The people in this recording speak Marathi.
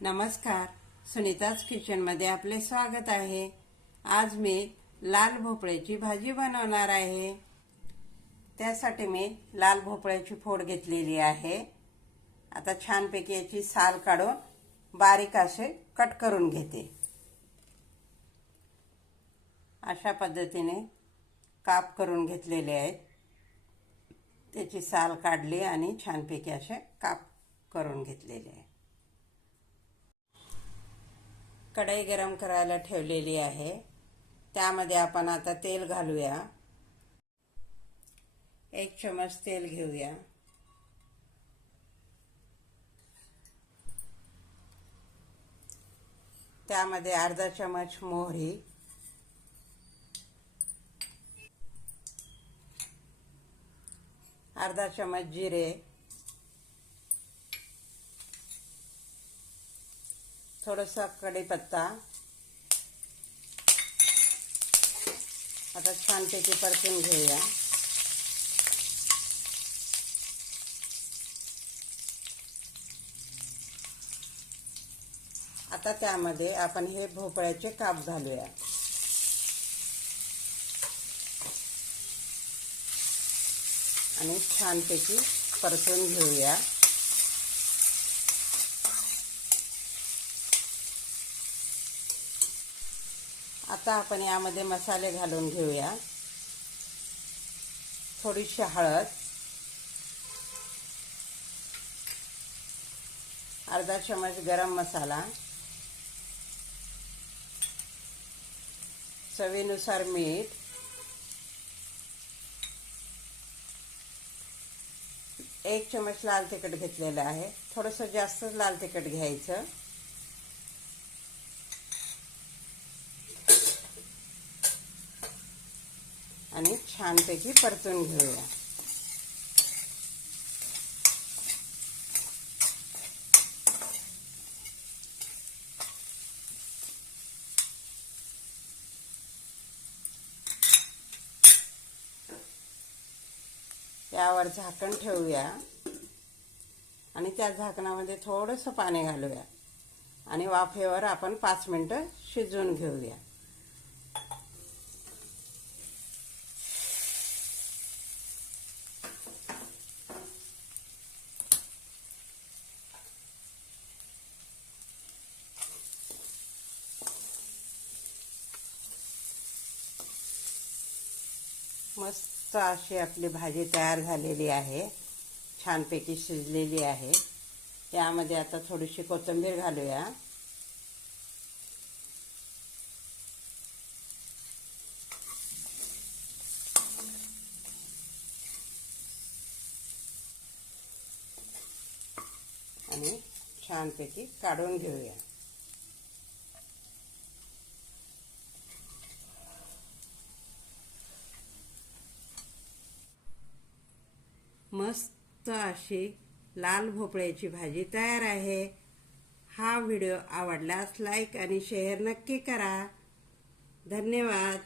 नमस्कार. सुनीताज किचनमध्ये आपले स्वागत आहे. आज मी लाल भोपळ्याची भाजी बनवणार आहे. त्यासाठी मी लाल भोपळ्याची फोड घेतलेली आहे. आता छानपैकी याची साल काढून बारीक असे कट करून घेते. अशा पद्धतीने काप करून घेतलेले आहेत. त्याची साल काढली आणि छानपैकी असे काप करून घेतलेले आहे. कढई गरम करायला ठेवलेली आहे. त्यामध्ये आपण आता तेल घालूया. एक चमच तेल घेऊया. त्यामध्ये अर्धा चमच मोहरी. अर्धा चमच जिरे. थोडासा कढीपत्ता आता छानपैकी परतून घेऊया. आता त्यामध्ये आपण हे भोपळ्याचे काप घालूया. आणि छानपैकी परतून घेऊया. आता आपण यामध्ये मसाले घालून घेऊया. थोडीशी हळद. अर्धा चमच गरम मसाला. चवीनुसार मीठ. एक चमच लाल तिखट घेतलेलं आहे. थोडंसं जास्तच लाल तिखट घ्यायचं. आणि छानपैकी परतून घेऊया. त्यावर झाकण ठेवूया. आणि त्या झाकणामध्ये थोडंसं पाणी घालूया. आणि वाफेवर आपण पाच मिनटं शिजवून घेऊया. मस्त अशी आपली भाजी तयार झालेली आहे. छानपैकी शिजलेली आहे. यामध्ये आता थोडीशी कोथिंबीर घालूया. आणि छानपैकी काढून घेऊया. मस्त अशी लाल भोपळ्याची भाजी तयार आहे. हा व्हिडिओ आवडल्यास लाईक आणि शेअर नक्की करा. धन्यवाद.